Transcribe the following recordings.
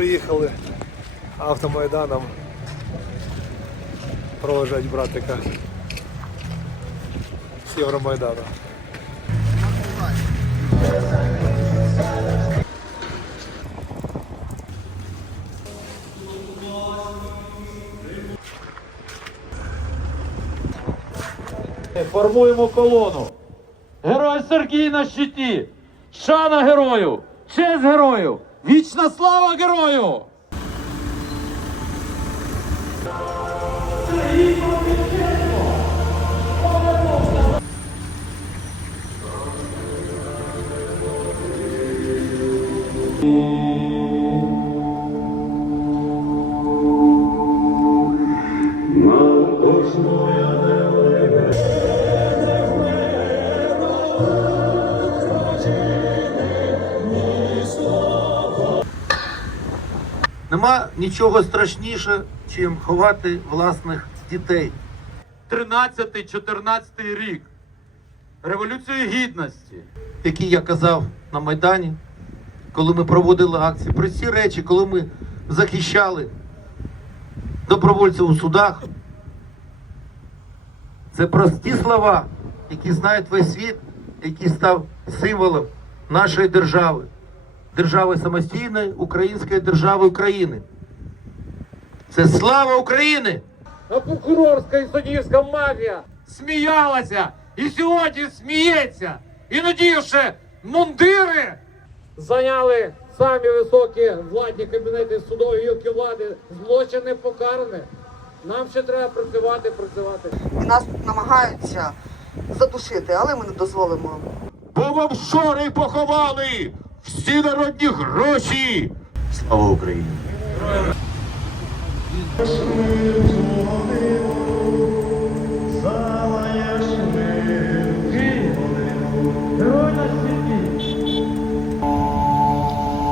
приїхали автомайданом проважати братика з Євромайдану. Формуємо колону. Герой Сергій на щиті. Шана герою! Честь герою! Вічна слава герою! Нема нічого страшніше, чим ховати власних дітей. 13-14 рік. Революції гідності. Які я казав на Майдані, коли ми проводили акції, про ці речі, коли ми захищали добровольців у судах. Це прості слова, які знає весь світ, який став символом нашої держави, держави самостійної української держави України. Це слава України! А прокурорська і суддівська мафія сміялася і сьогодні сміється. І надівши мундири, зайняли самі високі владні кабінети судової гілки влади, злочини покарані. Нам ще треба працювати, працювати. І нас намагаються задушити, але ми не дозволимо. Бо в офшори поховали всі народні гроші. Слава Україні!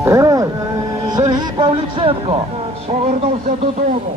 Герой Сергій Павліченко повернувся додому.